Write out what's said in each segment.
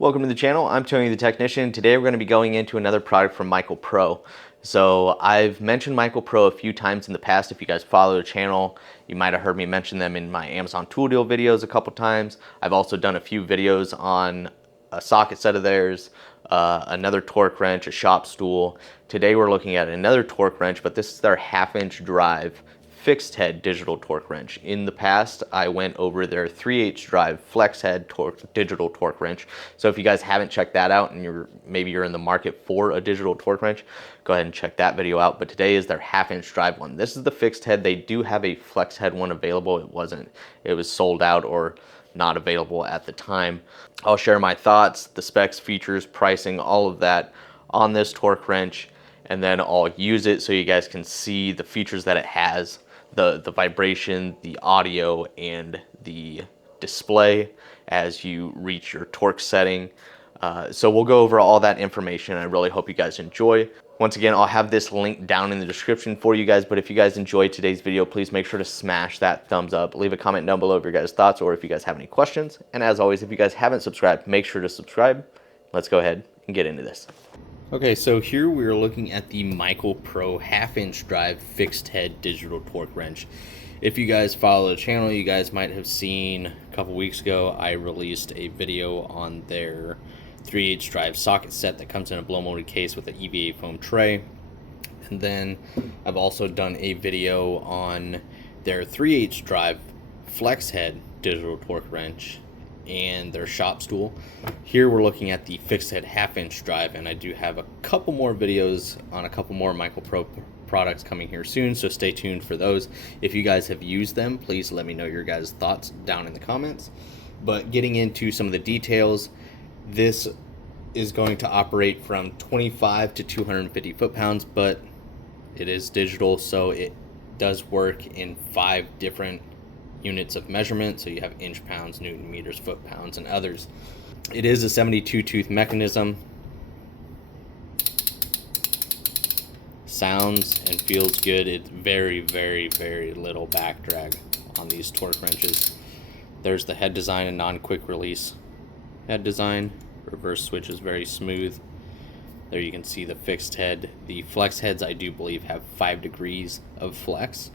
Welcome to the channel. I'm Tony the Technician. Today we're going to be going into another product from MichaelPro. So I've mentioned MichaelPro a few times in the past. If you guys follow the channel, you might have heard me mention them in my Amazon tool deal videos a couple times. I've also done a few videos on a socket set of theirs, another torque wrench, a shop stool. Today we're looking at another torque wrench, but this is their 1/2-inch drive fixed head digital torque wrench. In the past, I went over their 3/8 drive flex head digital torque wrench. So if you guys haven't checked that out and maybe you're in the market for a digital torque wrench, go ahead and check that video out. But today is their 1/2-inch drive one. This is the fixed head. They do have a flex head one available. It was sold out or not available at the time. I'll share my thoughts, the specs, features, pricing, all of that on this torque wrench, and then I'll use it so you guys can see the features that it has, the vibration, the audio, and the display as you reach your torque setting. So we'll go over all that information. I really hope you guys enjoy. Once again, I'll have this link down in the description for you guys, but if you guys enjoyed today's video, please make sure to smash that thumbs up. Leave a comment down below of your guys' thoughts or if you guys have any questions. And as always, if you guys haven't subscribed, make sure to subscribe. Let's go ahead and get into this. Okay, so here we're looking at the MichaelPro 1/2-inch drive fixed head digital torque wrench. If you guys follow the channel, you guys might have seen a couple weeks ago I released a video on their 3/8 drive socket set that comes in a blow molded case with an EVA foam tray. And then I've also done a video on their 3/8 drive flex head digital torque wrench and their shop stool. Here we're looking at the fixed head 1/2-inch drive, and I do have a couple more videos on a couple more MichaelPro products coming here soon, so stay tuned for those. If you guys have used them, please let me know your guys' thoughts down in the comments. But getting into some of the details, this is going to operate from 25 to 250 foot-pounds, but it is digital, so it does work in 5 different units of measurement. So you have inch pounds, newton meters, foot pounds, and others. It is a 72 tooth mechanism. Sounds and feels good. It's very, very, very little back drag on these torque wrenches. There's the head design and non-quick release head design. Reverse switch is very smooth. There you can see the fixed head. The flex heads, I do believe, have 5 degrees of flex.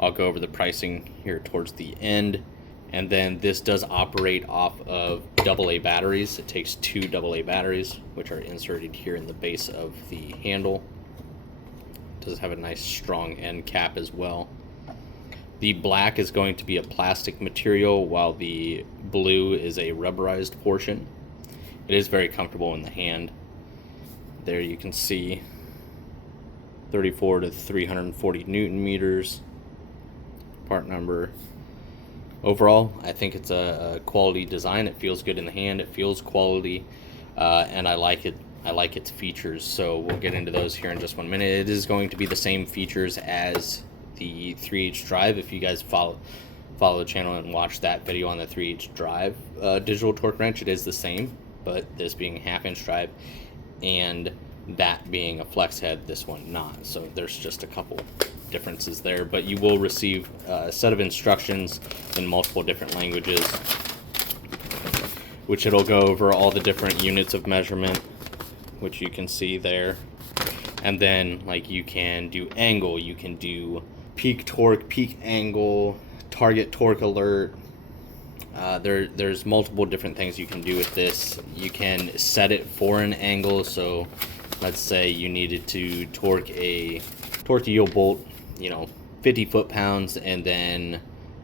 I'll go over the pricing here towards the end. And then this does operate off of AA batteries. It takes 2 AA batteries, which are inserted here in the base of the handle. It does have a nice strong end cap as well. The black is going to be a plastic material, while the blue is a rubberized portion. It is very comfortable in the hand. There you can see 34 to 340 newton meters. Part number. Overall, I think it's a quality design. It feels good in the hand. It feels quality, and I like it. I like its features. So we'll get into those here in just 1 minute. It is going to be the same features as the 3/8 drive. If you guys follow the channel and watch that video on the 3/8 drive digital torque wrench, it is the same. But this being a 1/2-inch drive, and that being a flex head, this one not. So there's just a couple differences there, but you will receive a set of instructions in multiple different languages, which it'll go over all the different units of measurement, which you can see there. And then like you can do angle, you can do peak torque, peak angle, target torque alert. There's multiple different things you can do with this. You can set it for an angle. So let's say you needed to torque a yield bolt, 50 foot-pounds and then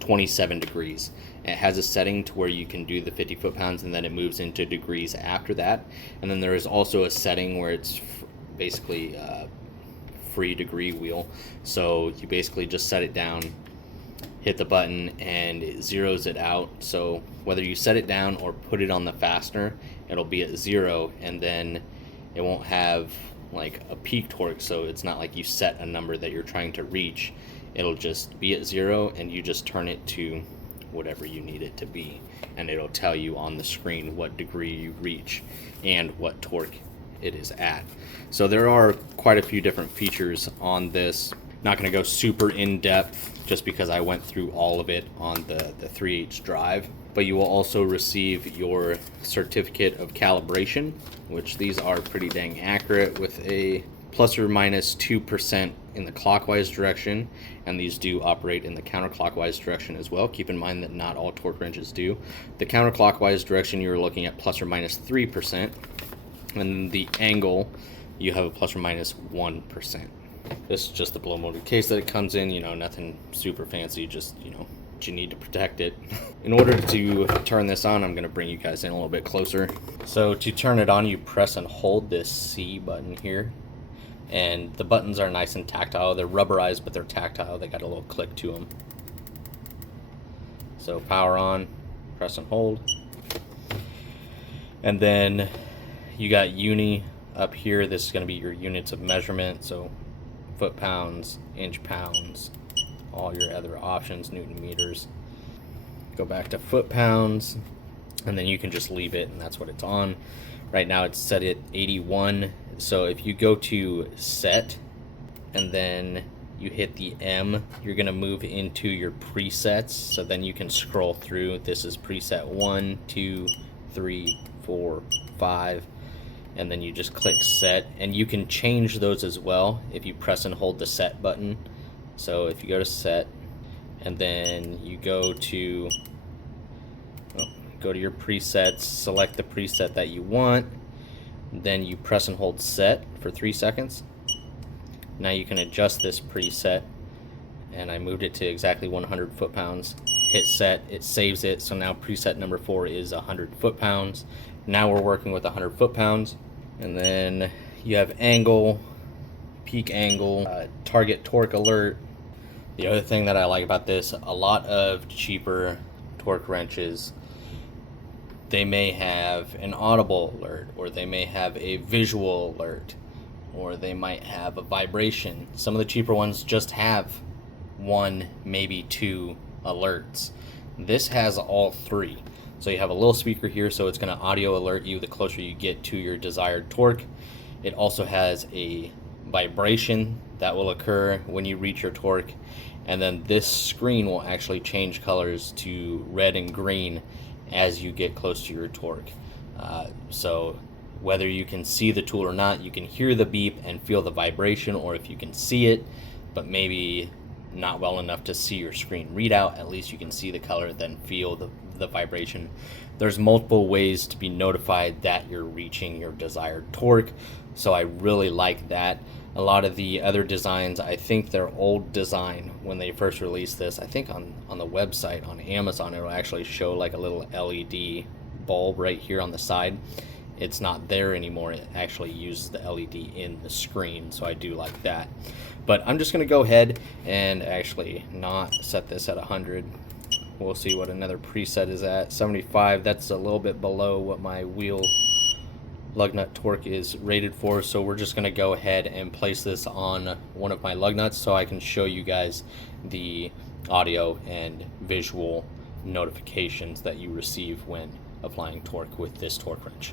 27 degrees. It has a setting to where you can do the 50 foot-pounds and then it moves into degrees after that. And then there is also a setting where it's basically free degree wheel. So you basically just set it down, hit the button, and it zeroes it out. So whether you set it down or put it on the fastener, it'll be at 0, and then it won't have like a peak torque, so it's not like you set a number that you're trying to reach. It'll just be at 0 and you just turn it to whatever you need it to be, and it'll tell you on the screen what degree you reach and what torque it is at. So there are quite a few different features on this. Not going to go super in depth just because I went through all of it on the 3/8 drive, but you will also receive your certificate of calibration, which these are pretty dang accurate with a plus or minus 2% in the clockwise direction, and these do operate in the counterclockwise direction as well. Keep in mind that not all torque wrenches do. The counterclockwise direction, you're looking at plus or minus 3%, and the angle, you have a plus or minus 1%. This is just the blow molded case that it comes in, you know, nothing super fancy, just, you know, you need to protect it. In order to turn this on, I'm going to bring you guys in a little bit closer. So to turn it on, you press and hold this C button here, and the buttons are nice and tactile. They're rubberized, but they're tactile. They got a little click to them. So power on, press and hold, and then you got uni up here. This is going to be your units of measurement, so foot pounds, inch pounds, all your other options, Newton meters. Go back to foot pounds, and then you can just leave it, and that's what it's on. Right now it's set at 81. So if you go to set and then you hit the M, you're gonna move into your presets. So then you can scroll through. This is preset 1, 2, 3, 4, 5, and then you just click set, and you can change those as well if you press and hold the set button. So if you go to set and then you go to your presets, select the preset that you want, then you press and hold set for 3 seconds. Now you can adjust this preset, and I moved it to exactly 100 foot-pounds. Hit set, it saves it, so now preset number 4 is 100 foot-pounds. Now we're working with 100 foot-pounds. And then you have angle, peak angle, target torque alert. The other thing that I like about this, a lot of cheaper torque wrenches, they may have an audible alert, or they may have a visual alert, or they might have a vibration. Some of the cheaper ones just have 1, maybe 2 alerts. This has all 3. So you have a little speaker here, so it's going to audio alert you the closer you get to your desired torque. It also has a vibration that will occur when you reach your torque, and then this screen will actually change colors to red and green as you get close to your torque. So whether you can see the tool or not, you can hear the beep and feel the vibration, or if you can see it but maybe not well enough to see your screen readout, at least you can see the color, then feel the vibration. There's multiple ways to be notified that you're reaching your desired torque, so I really like that. A lot of the other designs, I think their old design when they first released this, I think on the website on Amazon, it will actually show like a little LED bulb right here on the side. It's not there anymore. It actually uses the LED in the screen, so I do like that. But I'm just going to go ahead and actually not set this at 100. We'll see what another preset is at. 75, that's a little bit below what my wheel lug nut torque is rated for, so we're just going to go ahead and place this on one of my lug nuts so I can show you guys the audio and visual notifications that you receive when applying torque with this torque wrench.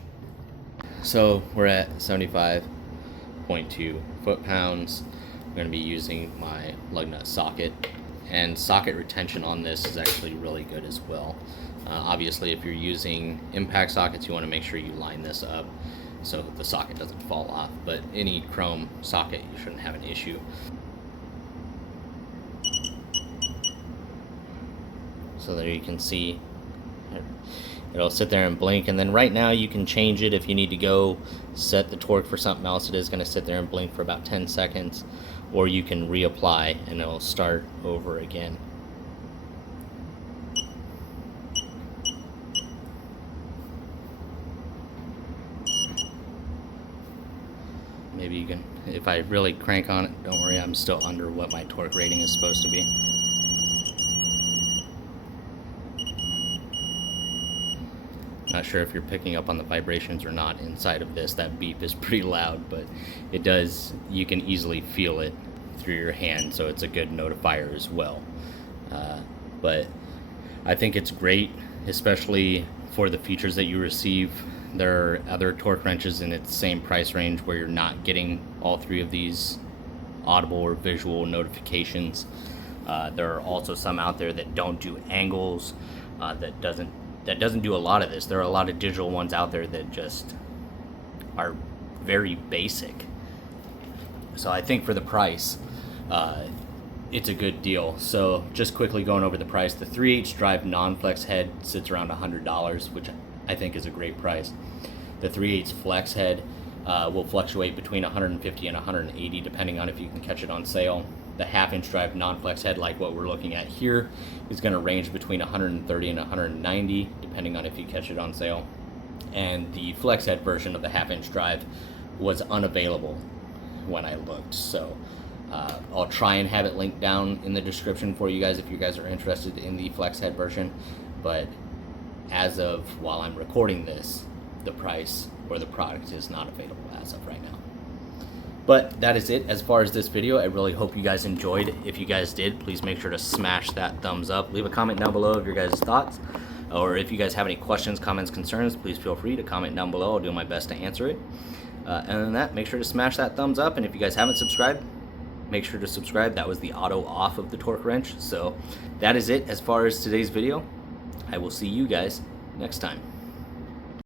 So we're at 75.2 foot-pounds. I'm going to be using my lug nut socket, and socket retention on this is actually really good as well. Obviously, if you're using impact sockets, you want to make sure you line this up so the socket doesn't fall off, but any chrome socket, you shouldn't have an issue. So there you can see it'll sit there and blink, and then right now you can change it if you need to go set the torque for something else. It is going to sit there and blink for about 10 seconds, or you can reapply and it'll start over again. Maybe you can, if I really crank on it, don't worry, I'm still under what my torque rating is supposed to be. Not sure if you're picking up on the vibrations or not inside of this. That beep is pretty loud, but it does, you can easily feel it through your hand, so it's a good notifier as well. But I think it's great, especially for the features that you receive. There are other torque wrenches in its same price range where you're not getting all 3 of these audible or visual notifications. There are also some out there that don't do angles, that doesn't that doesn't do a lot of this. There are a lot of digital ones out there that just are very basic. So I think for the price, it's a good deal. So just quickly going over the price, the 3/8 drive non-flex head sits around $100, which I think is a great price. The 3/8 flex head will fluctuate between $150 and $180 depending on if you can catch it on sale. The 1/2-inch drive non-flex head, like what we're looking at here, is going to range between $130 and $190 depending on if you catch it on sale. And the flex head version of the 1/2-inch drive was unavailable when I looked, so I'll try and have it linked down in the description for you guys if you guys are interested in the flex head version. But as of while I'm recording this, the price or the product is not available as of right now. But that is it as far as this video. I really hope you guys enjoyed. If you guys did, please make sure to smash that thumbs up. Leave a comment down below of your guys' thoughts, or if you guys have any questions, comments, concerns, please feel free to comment down below. I'll do my best to answer it. And then that, make sure to smash that thumbs up, and if you guys haven't subscribed, make sure to subscribe. That was the auto off of the torque wrench. So that is it as far as today's video. I will see you guys next time.